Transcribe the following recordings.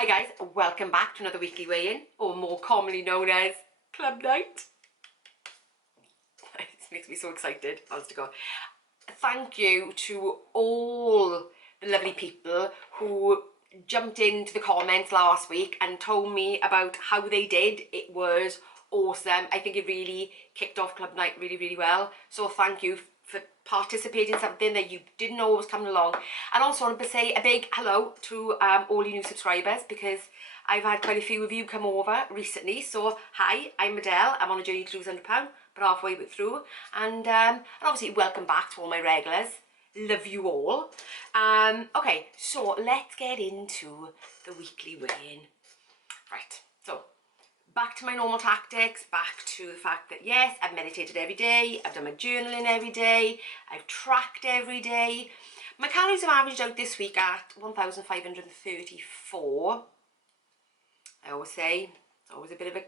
Hi guys, welcome back to another weekly weigh-in, or more commonly known as Club Night. This makes me so excited, honest to God. Thank you to all the lovely people who jumped into the comments last week and told me about how they did. It was awesome. I think it really kicked off Club Night really well. So thank you for participating in something that you didn't know was coming along. And also I want to say a big hello to all you new subscribers, because I've had quite a few of you come over recently. So hi, I'm Adele. I'm on a journey to lose 100 pounds, but halfway through. And obviously welcome back to all my regulars. Love you all. Okay, so let's get into the weekly weigh-in. Right, so back to my normal tactics, back to the fact that yes, I've meditated every day, I've done my journaling every day, I've tracked every day. My calories have averaged out this week at 1,534. I always say, it's always a bit of a,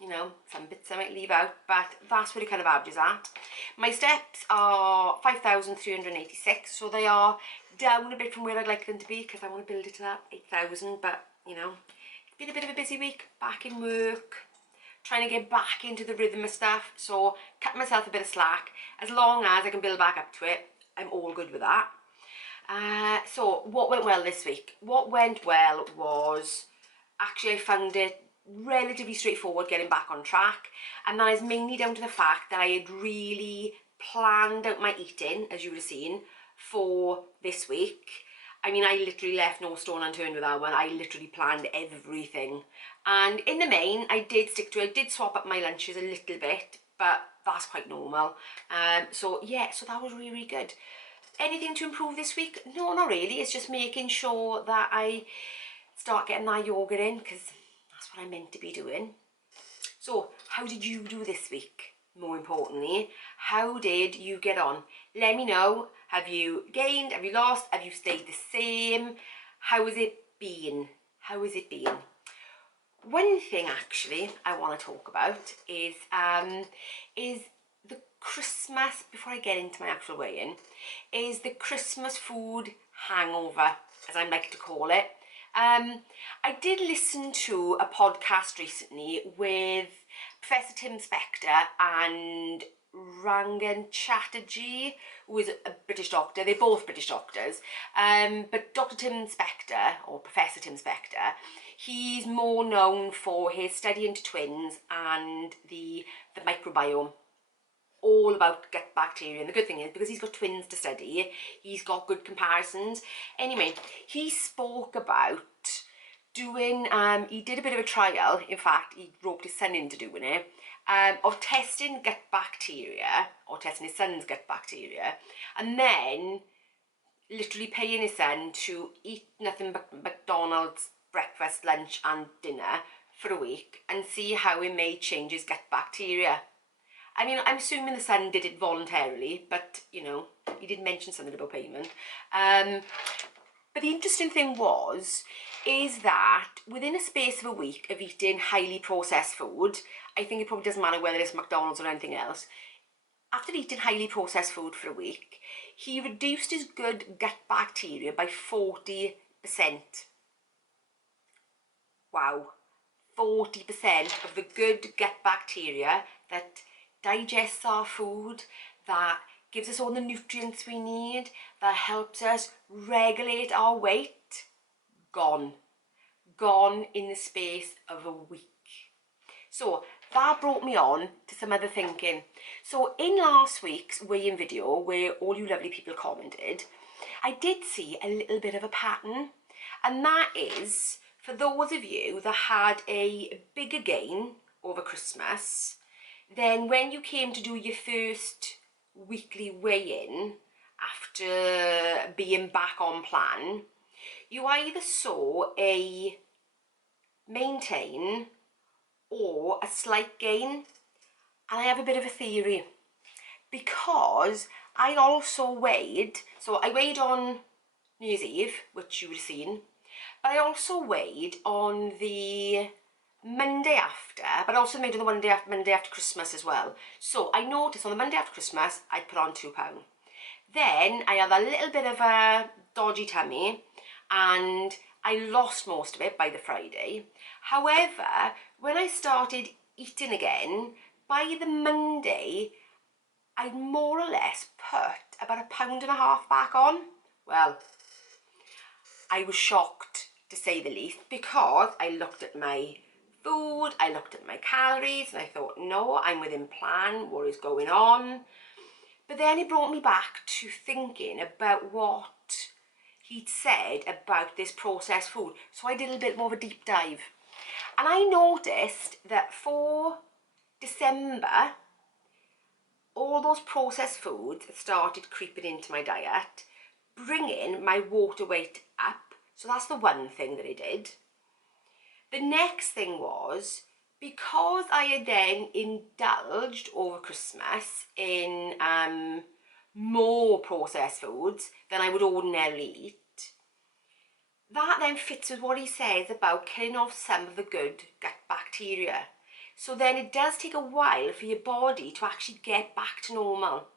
you know, some bits I might leave out, but that's what it kind of averages at. My steps are 5,386, so they are down a bit from where I'd like them to be, because I want to build it to that 8,000, but, you know, been a bit of a busy week, back in work, trying to get back into the rhythm of stuff, so cut myself a bit of slack. As long as I can build back up to it, I'm all good with that. So what went well this week? What went well was, actually I found it relatively straightforward getting back on track, and that is mainly down to the fact that I had really planned out my eating, as you would have seen, for this week. I mean, I literally left no stone unturned with that one. I literally planned everything. And in the main, I did stick to it. I did swap up my lunches a little bit, but that's quite normal. So yeah, so that was really good. Anything to improve this week? No, not really. It's just making sure that I start getting that yoga in, because that's what I'm meant to be doing. So how did you do this week? More importantly, how did you get on? Let me know. Have you gained? Have you lost? Have you stayed the same? How has it been? How has it been? One thing actually I want to talk about is the Christmas, before I get into my actual weigh-in, is the Christmas food hangover, as I like to call it. I did listen to a podcast recently with Professor Tim Spector and Rangan Chatterjee, who is a British doctor. They're both British doctors, but Dr. Tim Spector, or Professor Tim Spector, he's more known for his study into twins and the microbiome, all about gut bacteria. And the good thing is, because he's got twins to study, he's got good comparisons. Anyway, he spoke about doing, he did a bit of a trial, in fact he roped his son into doing it, of testing gut bacteria, or testing his son's gut bacteria, and then literally paying his son to eat nothing but McDonald's breakfast, lunch and dinner for a week, and see how it may change his gut bacteria. I mean, I'm assuming the son did it voluntarily, but, you know, he did mention something about payment. But the interesting thing is that within a space of a week of eating highly processed food, I think it probably doesn't matter whether it's McDonald's or anything else, after eating highly processed food for a week, he reduced his good gut bacteria by 40%. Wow. 40% of the good gut bacteria that digests our food, that gives us all the nutrients we need, that helps us regulate our weight, gone in the space of a week. So that brought me on to some other thinking. So in last week's weigh-in video, where all you lovely people commented, I did see a little bit of a pattern, and that is for those of you that had a bigger gain over Christmas, then when you came to do your first weekly weigh-in after being back on plan, you either saw a maintain or a slight gain. And I have a bit of a theory, because I also weighed, so I weighed on New Year's Eve, which you would have seen, but I also weighed on the Monday after, but also made on the Monday after Christmas as well. So I noticed on the Monday after Christmas, I'd put on £2. Then I had a little bit of a dodgy tummy, and I lost most of it by the Friday. However, when I started eating again, by the Monday, I'd more or less put about 1.5 pounds back on. Well, I was shocked, to say the least, because I looked at my food, I looked at my calories, and I thought, no, I'm within plan, what is going on? But then it brought me back to thinking about what he'd said about this processed food. So I did a bit more of a deep dive. And I noticed that for December, all those processed foods started creeping into my diet, bringing my water weight up. So that's the one thing that I did. The next thing was, because I had then indulged over Christmas in more processed foods than I would ordinarily eat, that then fits with what he says about killing off some of the good gut bacteria. So then it does take a while for your body to actually get back to normal.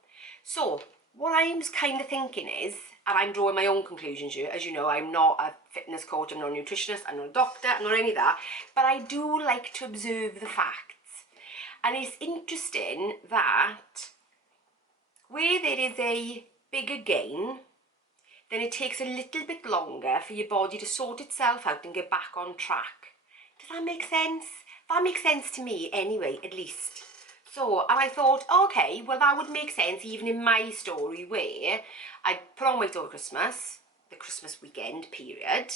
So what I'm kind of thinking is, and I'm drawing my own conclusions here, as you know, I'm not a fitness coach, I'm not a nutritionist, I'm not a doctor, I'm not any of that, but I do like to observe the facts. And it's interesting that where there is a bigger gain, then it takes a little bit longer for your body to sort itself out and get back on track. Does that make sense? That makes sense to me anyway, at least. So, and I thought, okay, well that would make sense even in my story where I put on weight over Christmas, the Christmas weekend period,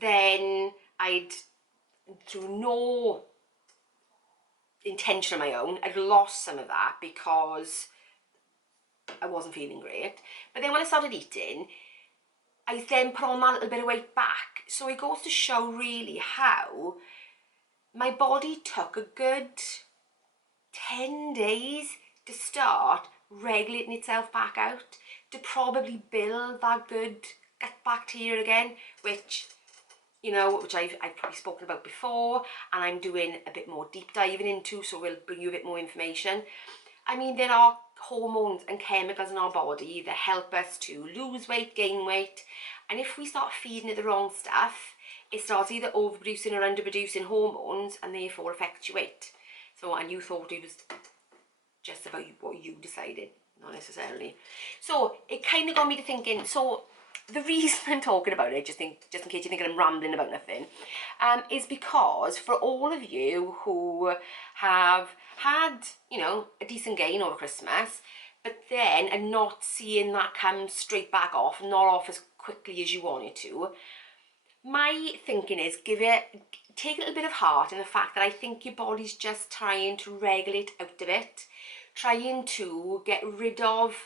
then I'd, through no intention of my own, I'd lost some of that because I wasn't feeling great. But then when I started eating, I then put on that little bit of weight back. So it goes to show really how my body took a good 10 days to start regulating itself back out, to probably build that good gut bacteria again, which, you know, which I've probably spoken about before, and I'm doing a bit more deep diving into, so we'll bring you a bit more information. I mean, there are hormones and chemicals in our body that help us to lose weight, gain weight, and if we start feeding it the wrong stuff, it starts either overproducing or underproducing hormones and therefore affects your weight. So, and you thought it was just about what you decided, not necessarily. So it kind of got me to thinking, so the reason I'm talking about it, just in case you think I'm rambling about nothing, is because for all of you who have had, you know, a decent gain over Christmas, but then are not seeing that come straight back off, not off as quickly as you want it to, my thinking is take a little bit of heart in the fact that I think your body's just trying to regulate out of it, trying to get rid of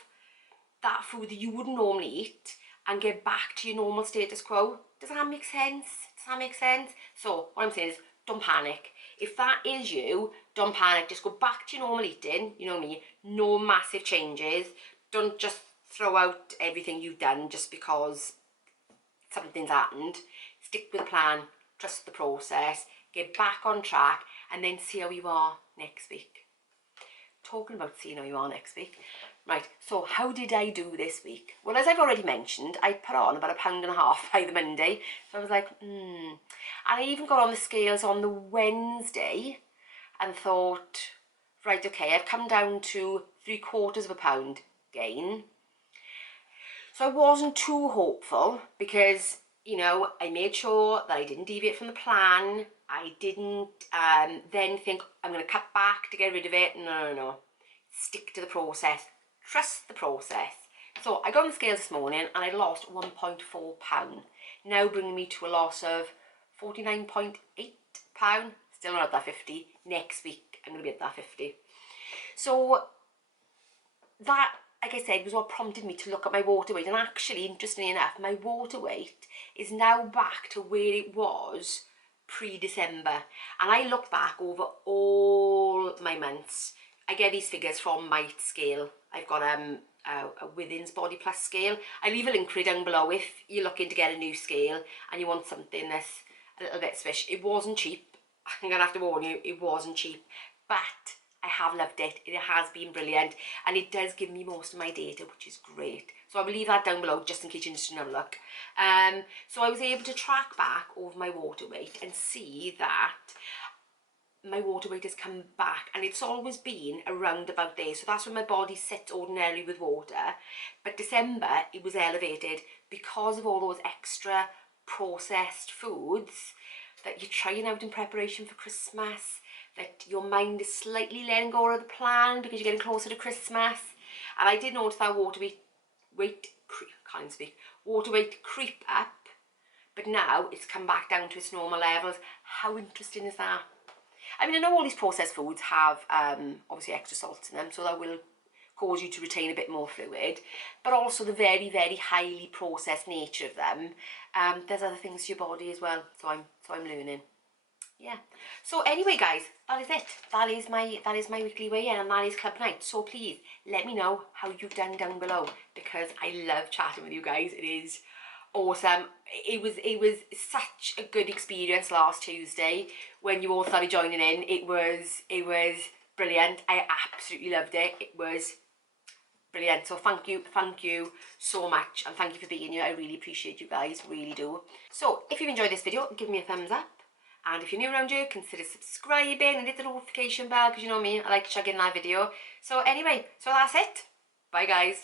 that food that you wouldn't normally eat and get back to your normal status quo. Does that make sense? Does that make sense? So what I'm saying is, don't panic. If that is you, don't panic. Just go back to your normal eating, you know me, no massive changes. Don't just throw out everything you've done just because something's happened. Stick with the plan, trust the process, get back on track, and then see how you are next week. Talking about seeing how you are next week. Right, so how did I do this week? Well, as I've already mentioned, I put on about 1.5 pounds by the Monday. So I was like, And I even got on the scales on the Wednesday and thought, right, okay, I've come down to 3/4 pound gain. So I wasn't too hopeful because, you know, I made sure that I didn't deviate from the plan. I didn't then think I'm going to cut back to get rid of it. No. Stick to the process. Trust the process. So I got on the scales this morning and I lost 1.4 pound. Now bringing me to a loss of 49.8 pound. Still not at that 50. Next week I'm going to be at that 50. So that, like I said, was what prompted me to look at my water weight. And actually, interestingly enough, my water weight is now back to where it was pre-December. And I look back over all my months. I get these figures from my scale. I've got a Withings Body Plus scale. I leave a link for it down below if you're looking to get a new scale and you want something that's a little bit special. It wasn't cheap. I'm going to have to warn you, it wasn't cheap. But I have loved it. It has been brilliant, and it does give me most of my data, which is great. So I will leave that down below just in case you're interested in a look. So I was able to track back over my water weight and see that my water weight has come back, and it's always been around about there. So that's when my body sits ordinarily with water. But December, it was elevated because of all those extra processed foods that you're trying out in preparation for Christmas, that your mind is slightly letting go of the plan because you're getting closer to Christmas. And I did notice that water weight creep up, but now it's come back down to its normal levels. How interesting is that? I mean, I know all these processed foods have obviously extra salts in them, so that will cause you to retain a bit more fluid, but also the very, very highly processed nature of them. There's other things to your body as well, so I'm learning. Yeah. So anyway, guys, that is it. That is my weekly weigh-in, and that is club night. So please let me know how you've done down below, because I love chatting with you guys. It is awesome. It was such a good experience last Tuesday when you all started joining in. It was brilliant. I absolutely loved it. It was brilliant. So thank you so much, and thank you for being here. I really appreciate you guys, really do. So if you've enjoyed this video, give me a thumbs up, and if you're new around here, consider subscribing and hit the notification bell, because you know me, I like to check in that video. So anyway, so that's it. Bye guys.